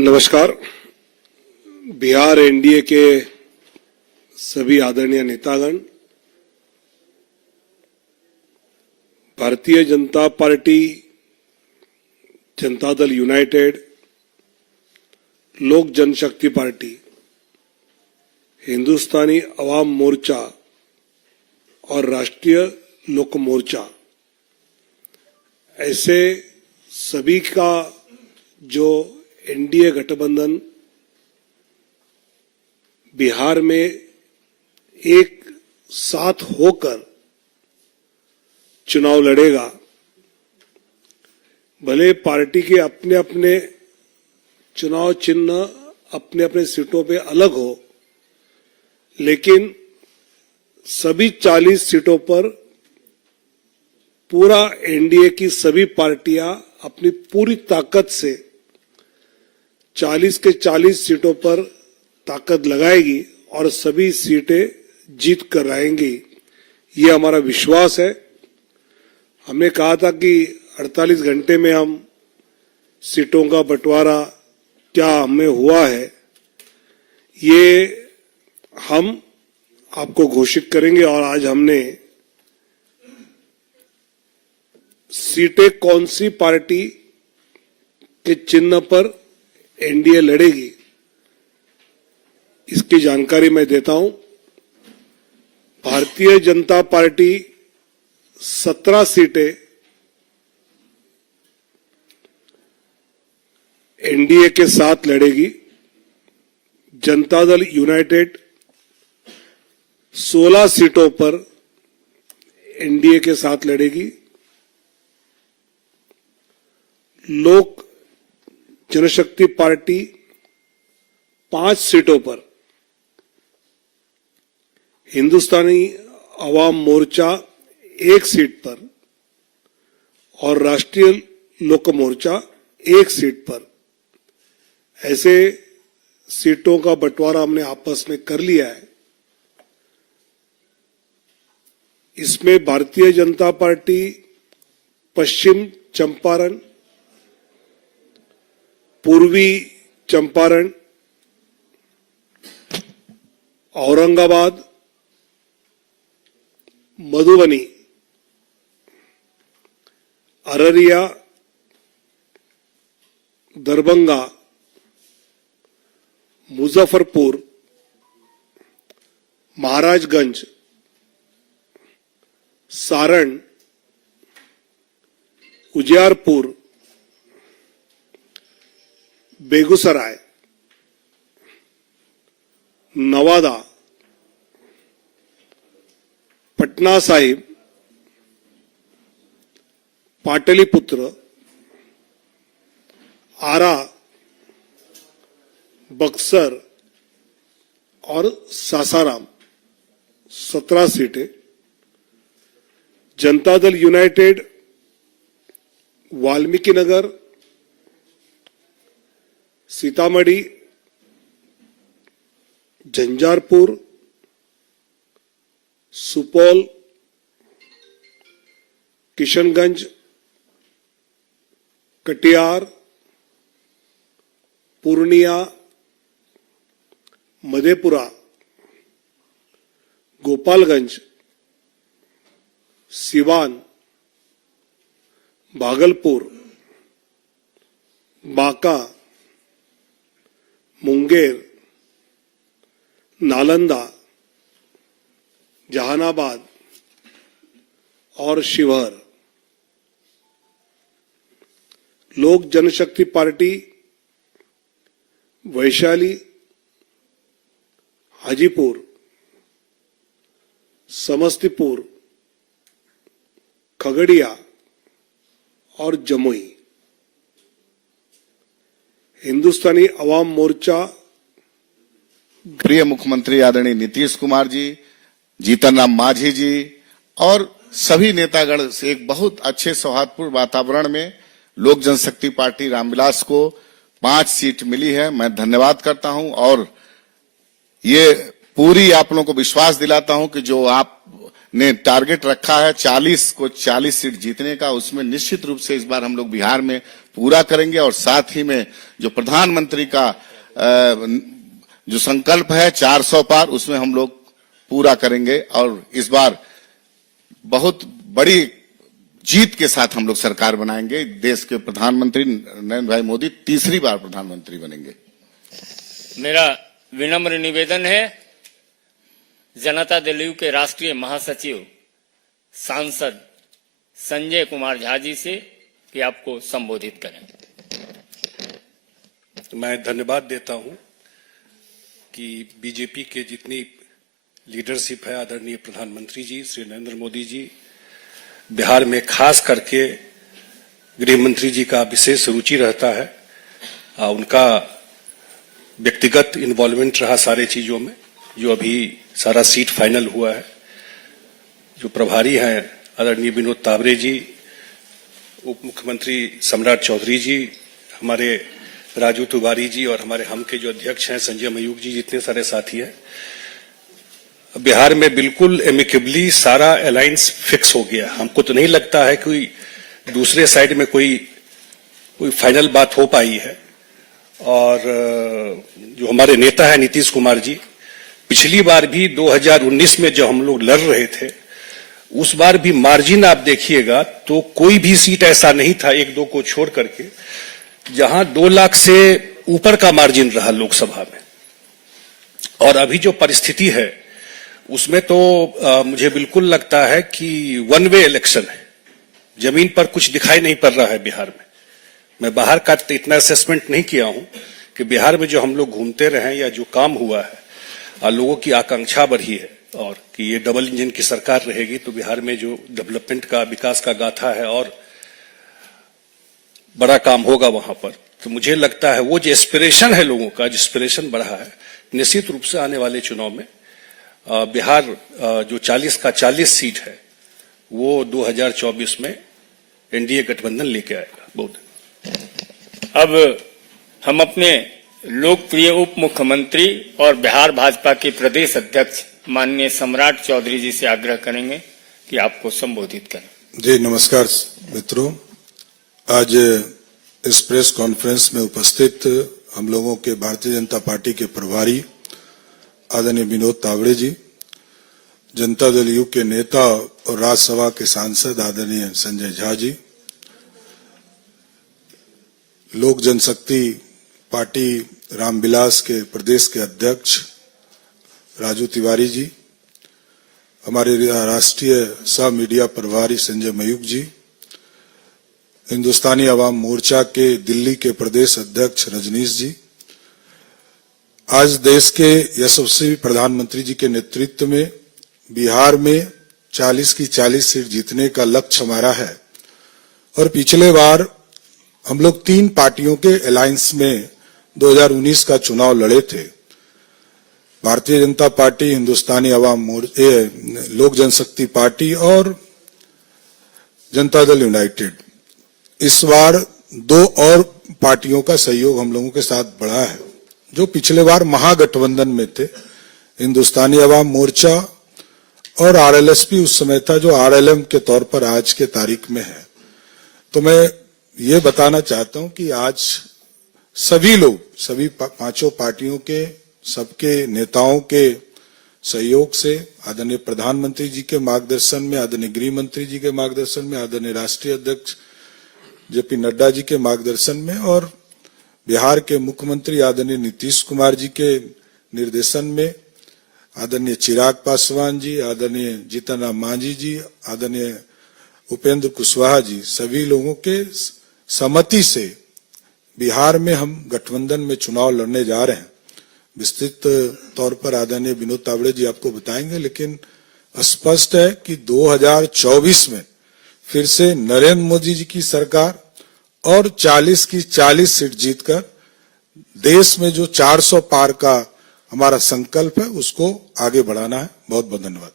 नमस्कार। बिहार एनडीए के सभी आदरणीय नेतागण, भारतीय जनता पार्टी, जनता दल यूनाइटेड, लोक जनशक्ति पार्टी, हिंदुस्तानी अवाम मोर्चा और राष्ट्रीय लोक मोर्चा, ऐसे सभी का जो एनडीए गठबंधन बिहार में एक साथ होकर चुनाव लड़ेगा। भले पार्टी के अपने अपने चुनाव चिन्ह अपने अपने सीटों पे अलग हो, लेकिन सभी 40 सीटों पर पूरा एनडीए की सभी पार्टियां अपनी पूरी ताकत से 40 के 40 सीटों पर ताकत लगाएगी और सभी सीटें जीत कर आएंगी। ये हमारा विश्वास है। हमने कहा था कि 48 घंटे में हम सीटों का बंटवारा क्या हमें हुआ है, ये हम आपको घोषित करेंगे। और आज हमने सीटें कौन सी पार्टी के चिन्ह पर एनडीए लड़ेगी, इसकी जानकारी मैं देता हूं। भारतीय जनता पार्टी 17 सीटें एनडीए के साथ लड़ेगी। जनता दल यूनाइटेड 16 सीटों पर एनडीए के साथ लड़ेगी। लोक जनशक्ति पार्टी 5 सीटों पर, हिंदुस्तानी अवाम मोर्चा 1 सीट पर और राष्ट्रीय लोक मोर्चा 1 सीट पर, ऐसे सीटों का बंटवारा हमने आपस में कर लिया है। इसमें भारतीय जनता पार्टी पश्चिम चंपारण, पूर्वी चंपारण, औरंगाबाद, मधुबनी, अररिया, दरभंगा, मुजफ्फरपुर, महाराजगंज, सारण, उजियारपुर, बेगूसराय, नवादा, पटना साहिब, पाटलिपुत्र, आरा, बक्सर और सासाराम 17 सीटें। जनता दल यूनाइटेड वाल्मीकि नगर, सीतामढ़ी, झंझारपुर, सुपौल, किशनगंज, कटिहार, पूर्णिया, मधेपुरा, गोपालगंज, सिवान, भागलपुर, बांका, मुंगेर, नालंदा, जहानाबाद और शिवहर। लोक जनशक्ति पार्टी वैशाली, हाजीपुर, समस्तीपुर, खगड़िया और जमुई। हिंदुस्तानी अवाम मोर्चा प्रिय मुख्यमंत्री आदरणीय नीतीश कुमार जी, जीतन राम मांझी जी और सभी नेतागण से एक बहुत अच्छे सौहार्दपूर्ण वातावरण में लोक जनशक्ति पार्टी रामविलास को 5 सीट मिली है। मैं धन्यवाद करता हूं और ये पूरी आप लोगों को विश्वास दिलाता हूं कि जो आपने टारगेट रखा है 40 को 40 सीट जीतने का, उसमें निश्चित रूप से इस बार हम लोग बिहार में पूरा करेंगे और साथ ही में जो प्रधानमंत्री का जो संकल्प है 400 पार, उसमें हम लोग पूरा करेंगे और इस बार बहुत बड़ी जीत के साथ हम लोग सरकार बनाएंगे। देश के प्रधानमंत्री नरेंद्र भाई मोदी तीसरी बार प्रधानमंत्री बनेंगे। मेरा विनम्र निवेदन है जनता दल यू के राष्ट्रीय महासचिव सांसद संजय कुमार झा जी से कि आपको संबोधित करें। मैं धन्यवाद देता हूं कि बीजेपी के जितनी लीडरशिप है, आदरणीय प्रधानमंत्री जी श्री नरेंद्र मोदी जी, बिहार में खास करके गृह मंत्री जी का विशेष रुचि रहता है। उनका व्यक्तिगत इन्वॉल्वमेंट रहा सारे चीजों में। जो अभी सारा सीट फाइनल हुआ है, जो प्रभारी हैं आदरणीय विनोद तावरे जी, उप मुख्यमंत्री सम्राट चौधरी जी, हमारे राजू तिवारी जी और हमारे हम के जो अध्यक्ष हैं संजय मयूख जी, जितने सारे साथी हैं, बिहार में बिल्कुल एमिकेबली सारा अलायंस फिक्स हो गया। हमको तो नहीं लगता है कि दूसरे साइड में कोई फाइनल बात हो पाई है। और जो हमारे नेता है नीतीश कुमार जी, पिछली बार भी 2019 में जब हम लोग लड़ रहे थे, उस बार भी मार्जिन आप देखिएगा तो कोई भी सीट ऐसा नहीं था, एक दो को छोड़ करके, जहां 2 लाख से ऊपर का मार्जिन रहा लोकसभा में। और अभी जो परिस्थिति है उसमें तो मुझे बिल्कुल लगता है कि वन वे इलेक्शन है। जमीन पर कुछ दिखाई नहीं पड़ रहा है बिहार में। मैं बाहर का इतना असेसमेंट नहीं किया हूं कि बिहार में जो हम लोग घूमते रहे या जो काम हुआ है, लोगों की आकांक्षा बढ़ी है और कि ये डबल इंजन की सरकार रहेगी तो बिहार में जो डेवलपमेंट का, विकास का गाथा है और बड़ा काम होगा वहां पर। तो मुझे लगता है वो जो एस्पिरेशन है लोगों का, जो एस्पिरेशन बढ़ा है, निश्चित रूप से आने वाले चुनाव में बिहार जो 40 का 40 सीट है वो 2024 में एनडीए गठबंधन लेके आएगा। बहुत अब हम अपने लोकप्रिय उप मुख्यमंत्री और बिहार भाजपा के प्रदेश अध्यक्ष माननीय सम्राट चौधरी जी से आग्रह करेंगे कि आपको संबोधित करें। जी नमस्कार मित्रों, आज इस प्रेस कॉन्फ्रेंस में उपस्थित हम लोगों के भारतीय जनता पार्टी के प्रभारी आदरणीय विनोद तावड़े जी, जनता दल यू के नेता और राज्यसभा के सांसद आदरणीय संजय झा जी, लोक जनशक्ति पार्टी रामविलास के प्रदेश के अध्यक्ष राजू तिवारी जी, हमारे राष्ट्रीय सह मीडिया प्रभारी संजय मयूख जी, हिंदुस्तानी अवाम मोर्चा के दिल्ली के प्रदेश अध्यक्ष रजनीश जी, आज देश के यशस्वी प्रधानमंत्री जी के नेतृत्व में बिहार में 40 की 40 सीट जीतने का लक्ष्य हमारा है। और पिछले बार हम लोग 3 पार्टियों के अलायंस में 2019 का चुनाव लड़े थे, भारतीय जनता पार्टी, हिंदुस्तानी अवाम मोर्चा, लोक जनशक्ति पार्टी और जनता दल यूनाइटेड। इस बार 2 और पार्टियों का सहयोग हम लोगों के साथ बढ़ा है, जो पिछले बार महागठबंधन में थे, हिंदुस्तानी अवाम मोर्चा और आरएलएसपी उस समय था, जो आरएलएम के तौर पर आज के तारीख में है। तो मैं ये बताना चाहता हूं कि आज सभी लोग, सभी 5 पार्टियों के, सबके नेताओं के सहयोग से, आदरणीय प्रधानमंत्री जी के मार्गदर्शन में, आदरणीय गृह मंत्री जी के मार्गदर्शन में, आदरणीय राष्ट्रीय अध्यक्ष जेपी नड्डा जी के मार्गदर्शन में और बिहार के मुख्यमंत्री आदरणीय नीतीश कुमार जी के निर्देशन में, आदरणीय चिराग पासवान जी, आदरणीय जीतन राम मांझी जी, आदरणीय उपेंद्र कुशवाहा जी, सभी लोगों के सहमति से बिहार में हम गठबंधन में चुनाव लड़ने जा रहे हैं। विस्तृत तौर पर आदरणीय विनोद तावड़े जी आपको बताएंगे, लेकिन स्पष्ट है कि 2024 में फिर से नरेंद्र मोदी जी की सरकार और 40 की 40 सीट जीतकर देश में जो 400 पार का हमारा संकल्प है उसको आगे बढ़ाना है। बहुत बहुत धन्यवाद।